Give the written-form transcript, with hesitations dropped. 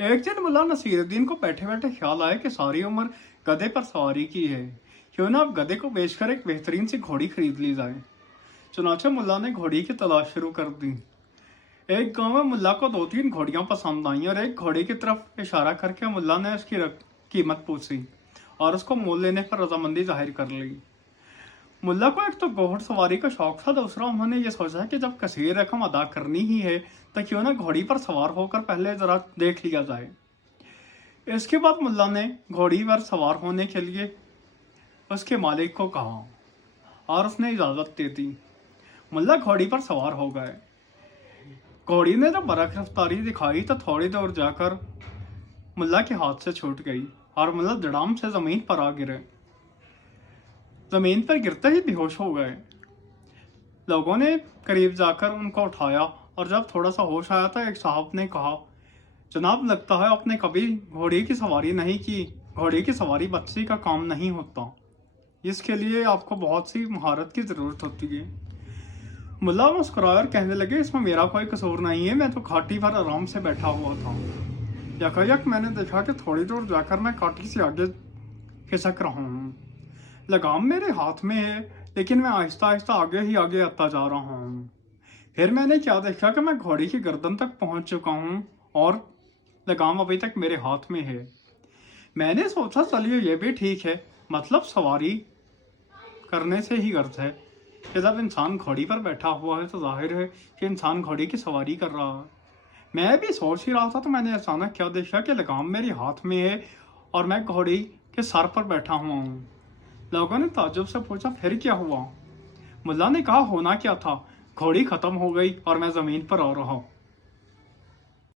एक दिन मुल्ला नसीरुद्दीन को बैठे बैठे ख्याल आया कि सारी उम्र गधे पर सवारी की है, क्यों ना अब गधे को बेचकर एक बेहतरीन सी घोड़ी खरीद ली जाए। चुनाचे मुल्ला ने घोड़ी की तलाश शुरू कर दी। एक गांव में मुल्ला को दो तीन घोड़ियां पसंद आईं और एक घोड़ी की तरफ इशारा करके मुल्ला ने उसकी कीमत पूछी और उसको मोल लेने पर रजामंदी जाहिर कर ली। मुल्ला को एक तो घोड़सवारी का शौक था, दूसरा उन्होंने ये सोचा कि जब कसीर रकम अदा करनी ही है तो क्यों ना घोड़ी पर सवार होकर पहले जरा देख लिया जाए। इसके बाद मुल्ला ने घोड़ी पर सवार होने के लिए उसके मालिक को कहा और उसने इजाज़त दे दी। मुल्ला घोड़ी पर सवार हो गए। घोड़ी ने जब बरक रफ्तारी दिखाई तो थोड़ी दूर जाकर मुल्ला के हाथ से छूट गई और मुल्ला धड़ाम से ज़मीन पर आ गिरे। ज़मीन पर गिरते ही बेहोश हो गए। लोगों ने करीब जाकर उनको उठाया और जब थोड़ा सा होश आया तो एक साहब ने कहा, जनाब लगता है आपने कभी घोड़ी की सवारी नहीं की। घोड़ी की सवारी बच्ची का काम नहीं होता, इसके लिए आपको बहुत सी महारत की ज़रूरत होती है। मुल्ला मुस्कुराया और कहने लगे, इसमें मेरा कोई कसूर नहीं है, मैं तो घाटी पर आराम से बैठा हुआ था। यकायक मैंने देखा कि थोड़ी दूर जाकर मैं काटी से आगे खिसक रहा हूँ। लगाम मेरे हाथ में है, लेकिन मैं आहिस्ता आहिस्ता आगे ही आगे आता जा रहा हूँ। फिर मैंने क्या देखा कि मैं घोड़ी की गर्दन तक पहुँच चुका हूँ और लगाम अभी तक मेरे हाथ में है। मैंने सोचा चलिए ये भी ठीक है, मतलब सवारी करने से ही गर्ज है कि जब इंसान घोड़ी पर बैठा हुआ है तो जाहिर है कि इंसान घोड़ी की सवारी कर रहा है। मैं भी सोच ही रहा था तो मैंने अचानक क्या देखा कि लगाम मेरे हाथ में है और मैं घोड़ी के सर पर बैठा हुआ हूँ। लोगों ने ताज्जुब से पूछा, फिर क्या हुआ? मुल्ला ने कहा, होना क्या था, घोड़ी खत्म हो गई और मैं ज़मीन पर आ रहा।